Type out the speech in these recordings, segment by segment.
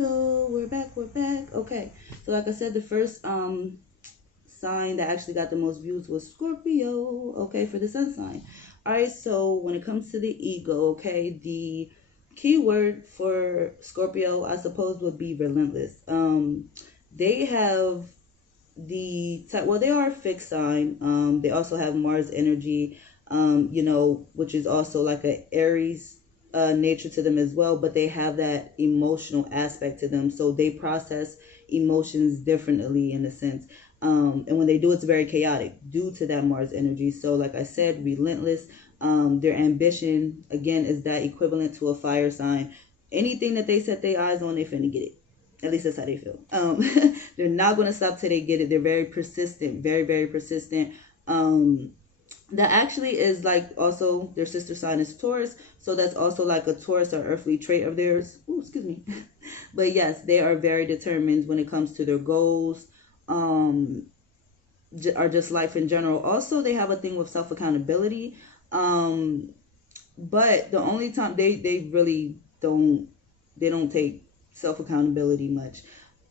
So we're back. Okay. So like I said, the first sign that actually got the most views was Scorpio, okay, for the sun sign. All right, so when it comes to the ego, okay, the key word for Scorpio, I suppose, would be relentless. They have the type, well, they are a fixed sign. They also have Mars energy, which is also like a Aries nature to them as well, but they have that emotional aspect to them. So they process emotions differently in a sense. And when they do, it's very chaotic due to that Mars energy. So, like I said, relentless. Their ambition, again, is that equivalent to a fire sign. Anything that they set their eyes on, they finna get it. At least that's how they feel. They're not going to stop till they get it. They're very persistent, very, very persistent. That actually is like also their sister sign is Taurus. So that's also like a Taurus or earthly trait of theirs. Ooh, excuse me. But yes, they are very determined when it comes to their goals. Are just life in general. Also, they have a thing with self accountability. But the only time they really don't take self accountability much.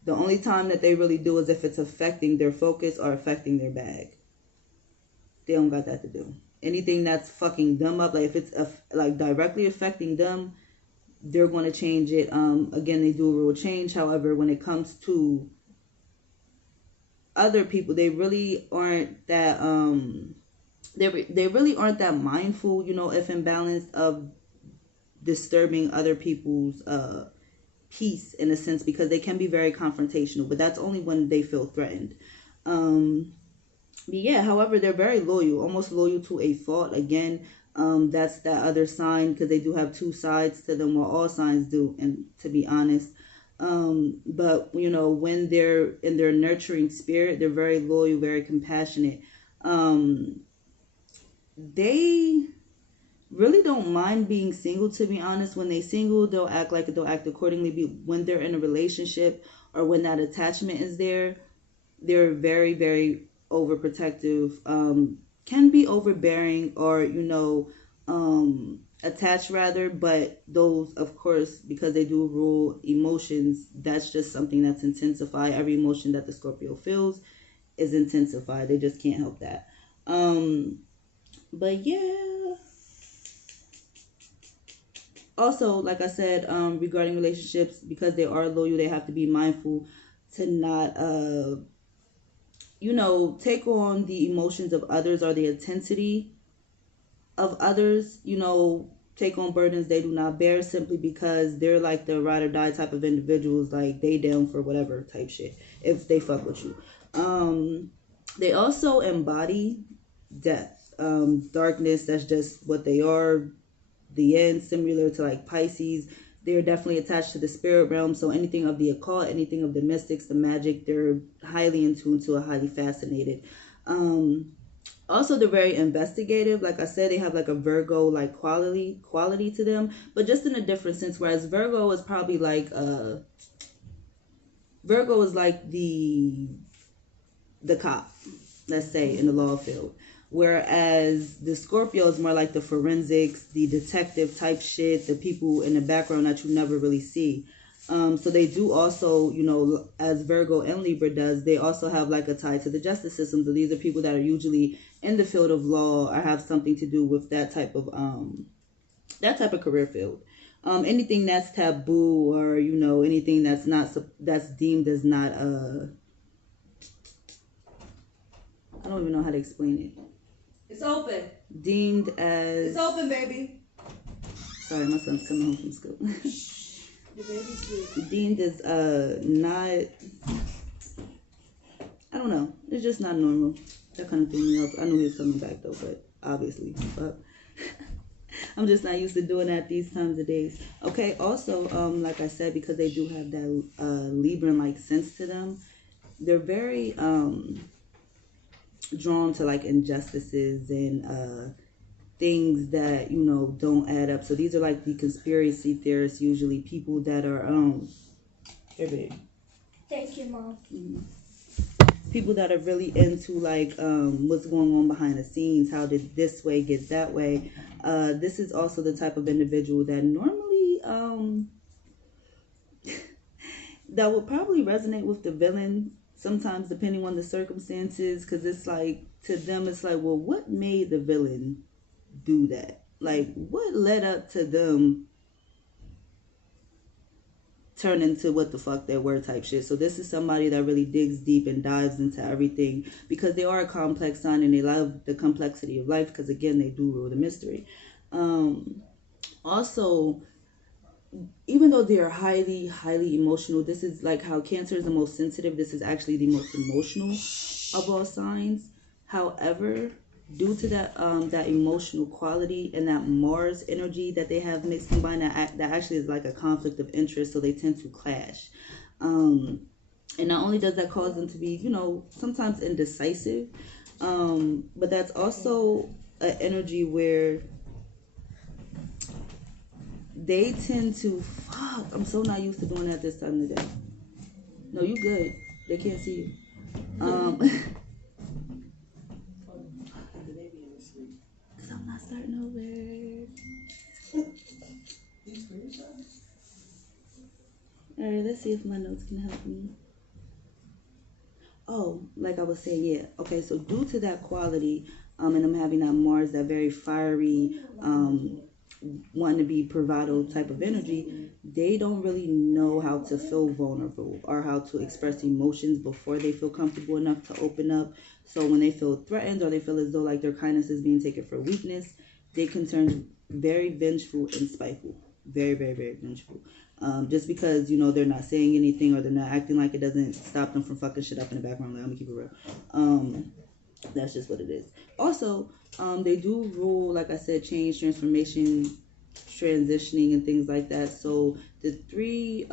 The only time that they really do is if it's affecting their focus or affecting their bag. They don't got that to do. Anything that's fucking them up, like if it's like directly affecting them, they're going to change it. Again, they do a rule change. However, when it comes to other people, they really aren't that they really aren't that mindful, if imbalanced, of disturbing other people's peace in a sense, because they can be very confrontational, but that's only when they feel threatened. But yeah, however, they're very loyal, almost loyal to a fault. Again, that's that other sign, because they do have two sides to them, well, all signs do, and to be honest. But when they're in their nurturing spirit, they're very loyal, very compassionate. They really don't mind being single, to be honest. When they single, they'll act accordingly. When they're in a relationship or when that attachment is there, they're very, very overprotective, can be overbearing, or attached rather. But those, of course, because they do rule emotions, that's just something that's intensified. Every emotion that the Scorpio feels is intensified. They just can't help that. But yeah, also, like I said, regarding relationships, because they are loyal, they have to be mindful to not take on the emotions of others or the intensity of others, take on burdens they do not bear, simply because they're like the ride or die type of individuals. Like, they down for whatever type shit if they fuck with you. They also embody death, darkness. That's just what they are. The end, similar to like Pisces. They're definitely attached to the spirit realm. So anything of the occult, anything of the mystics, the magic, they're highly in tune to, highly fascinated. Also, they're very investigative. Like I said, they have like a Virgo like quality to them, but just in a different sense. Whereas Virgo is probably like Virgo is like the cop, let's say, in the law field. Whereas the Scorpio is more like the forensics, the detective type shit, the people in the background that you never really see. So they do also, as Virgo and Libra does, they also have like a tie to the justice system. So these are people that are usually in the field of law or have something to do with that type of career field. Anything that's taboo, or anything that's deemed as not I don't even know how to explain it. It's open. Deemed as... It's open, baby. Sorry, my son's coming home from school. The baby's here. Deemed as not... I don't know. It's just not normal. That kind of threw me off. I knew he was coming back though, but obviously, but I'm just not used to doing that these times of days. Okay, also, like I said, because they do have that Libran-like sense to them, they're very drawn to like injustices and things that don't add up. So these are like the conspiracy theorists, usually people that are here, baby. Thank you, Mom. Mm-hmm. People that are really into like what's going on behind the scenes. How did this way get that way? This is also the type of individual that normally that would probably resonate with the villain sometimes, depending on the circumstances, because it's like, to them it's like, well, what made the villain do that? Like, what led up to them turn into what the fuck they were type shit. So this is somebody that really digs deep and dives into everything, because they are a complex sign and they love the complexity of life, because again, they do rule the mystery. Also, even though they are highly, highly emotional, this is like how Cancer is the most sensitive. This is actually the most emotional of all signs. However, due to that emotional quality and that Mars energy that they have mixed combined, that actually is like a conflict of interest, so they tend to clash. And not only does that cause them to be, sometimes indecisive, but that's also an energy where they tend to, I'm so not used to doing that this time of the day. No, you good. They can't see you. Because I'm not starting over. Alright, let's see if my notes can help me. Oh, like I was saying, yeah. Okay, so due to that quality, and I'm having that Mars, that very fiery, wanting to be bravado type of energy, they don't really know how to feel vulnerable or how to express emotions before they feel comfortable enough to open up. So when they feel threatened or they feel as though like their kindness is being taken for weakness, they can turn very vengeful and spiteful. Very, very, very vengeful. Just because, they're not saying anything or they're not acting like it doesn't stop them from fucking shit up in the background. Like, I'm gonna keep it real. That's just what it is. Also, they do rule, like I said, change, transformation, transitioning, and things like that. So the three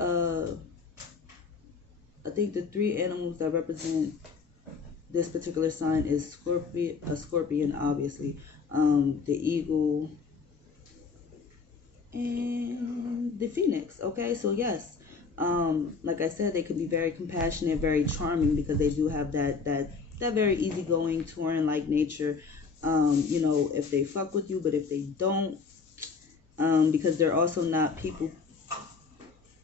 animals that represent this particular sign is scorpion, obviously, the eagle, and the phoenix. Okay, so yes, like I said, they can be very compassionate, very charming, because they do have that very easygoing, touring like nature. If they fuck with you, but if they don't, because they're also not people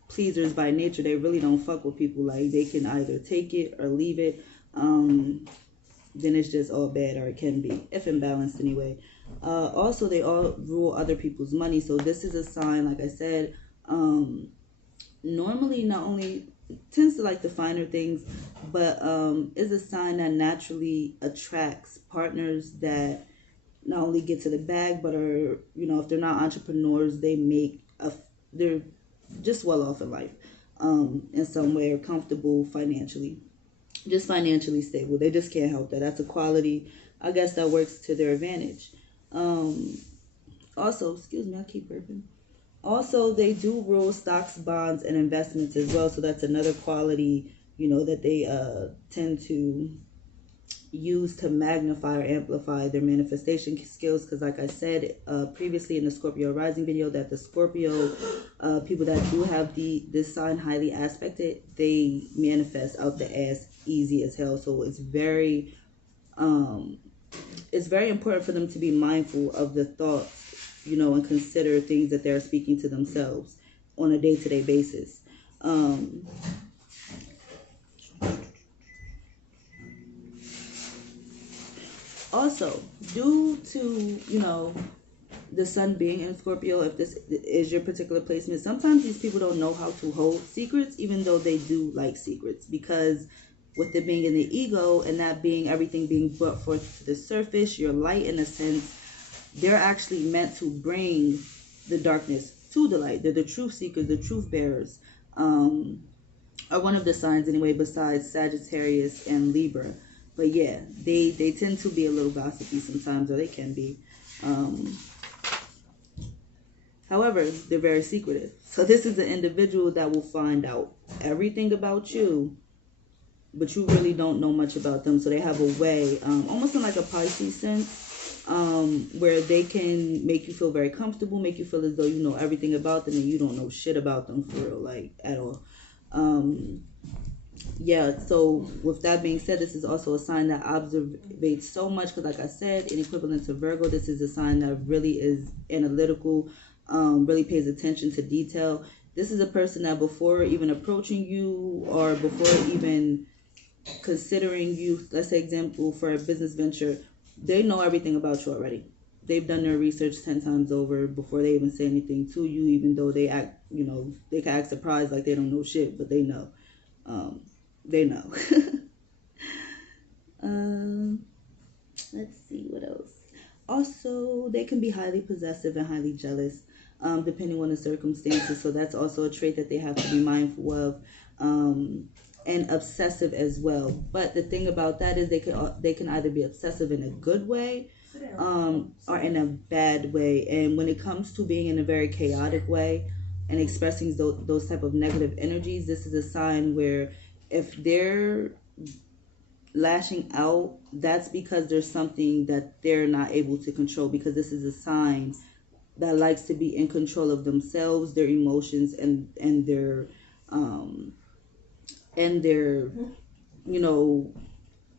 pleasers by nature, they really don't fuck with people. Like, they can either take it or leave it. Then it's just all bad, or it can be, if imbalanced anyway. Also, they all rule other people's money. So this is a sign, like I said, normally not only tends to like the finer things, but is a sign that naturally attracts partners that not only get to the bag, but are, if they're not entrepreneurs, they're just well off in life, in some way, or comfortable financially, just financially stable. They just can't help that. That's a quality, I guess, that works to their advantage. Also, excuse me, I keep burping. Also, they do rule stocks, bonds, and investments as well. So that's another quality, that they tend to use to magnify or amplify their manifestation skills. Because like I said previously in the Scorpio rising video, that the Scorpio people that do have this sign highly aspected, they manifest out the ass easy as hell. So it's very important for them to be mindful of the thoughts, and consider things that they're speaking to themselves on a day-to-day basis. Also, due to, the sun being in Scorpio, if this is your particular placement, sometimes these people don't know how to hold secrets, even though they do like secrets, because with it being in the ego and that being everything being brought forth to the surface, your light, in a sense, they're actually meant to bring the darkness to the light. They're the truth seekers, the truth bearers, are one of the signs anyway, besides Sagittarius and Libra. But yeah, they tend to be a little gossipy sometimes, or they can be. However, they're very secretive. So this is an individual that will find out everything about you, but you really don't know much about them. So they have a way, almost in like a Pisces sense, where they can make you feel very comfortable, make you feel as though you know everything about them and you don't know shit about them for real, like, at all. Yeah, so with that being said, this is also a sign that observates so much, because like I said, in equivalent to Virgo, this is a sign that really is analytical, really pays attention to detail. this is a person that before even approaching you or before even considering you, let's say example for a business venture, they know everything about you already. They've done their research 10 times over before they even say anything to you, even though they act, they can act surprised like they don't know shit, but they know. They know. Let's see what else. Also, they can be highly possessive and highly jealous, depending on the circumstances. So that's also a trait that they have to be mindful of. And obsessive as well. But the thing about that is they can either be obsessive in a good way, or in a bad way. And when it comes to being in a very chaotic way and expressing those type of negative energies, this is a sign where if they're lashing out, that's because there's something that they're not able to control, because this is a sign that likes to be in control of themselves, their emotions, and their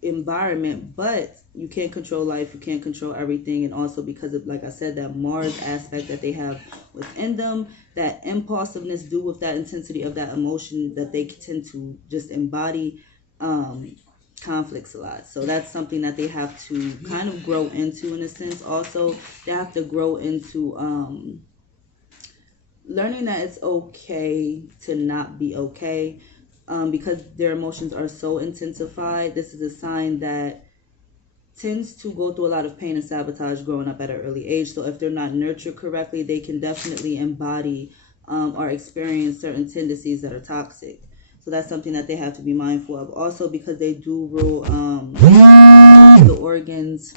environment. But you can't control life, you can't control everything. And also because of, like I said, that Mars aspect that they have within them, that impulsiveness due with that intensity of that emotion that they tend to just embody, conflicts a lot. So that's something that they have to kind of grow into, in a sense. Also, they have to grow into learning that it's okay to not be okay, because their emotions are so intensified. This is a sign that tends to go through a lot of pain and sabotage growing up at an early age. So if they're not nurtured correctly, they can definitely embody or experience certain tendencies that are toxic. So that's something that they have to be mindful of. Also, because they do rule the organs,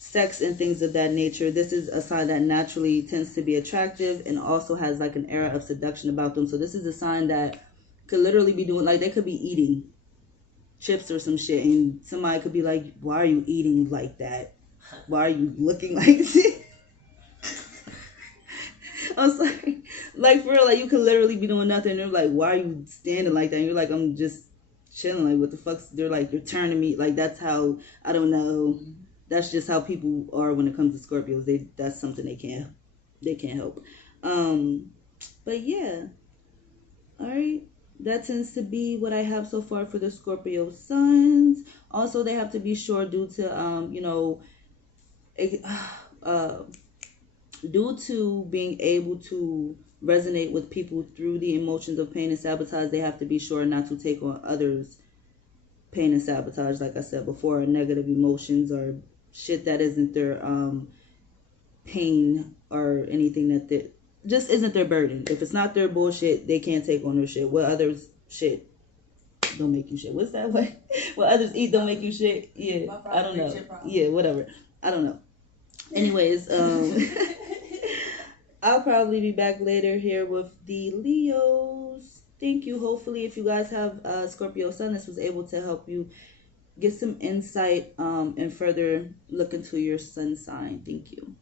sex and things of that nature. This is a sign that naturally tends to be attractive and also has like an aura of seduction about them. So this is a sign that could literally be doing, like, they could be eating chips or some shit, and somebody could be like, why are you eating like that? Why are you looking like this? I'm sorry. Like, for real, like, you could literally be doing nothing, and they're like, why are you standing like that? And you're like, I'm just chilling. Like, what the fuck's, they're like, you're turning me. Like, that's how, I don't know. That's just how people are when it comes to Scorpios. That's something they can't help. But yeah. Alright. That tends to be what I have so far for the Scorpio suns. Also, they have to be sure due to due to being able to resonate with people through the emotions of pain and sabotage, they have to be sure not to take on others' pain and sabotage, like I said before, or negative emotions or shit that isn't their pain or anything that just isn't their burden. If it's not their bullshit, they can't take on their shit. What others shit don't make you shit. What's that way? What others eat don't make you shit. Yeah, I don't know. Yeah, whatever. I don't know. Anyways, I'll probably be back later here with the Leos. Thank you. Hopefully, if you guys have Scorpio sun, this was able to help you get some insight and further look into your sun sign. Thank you.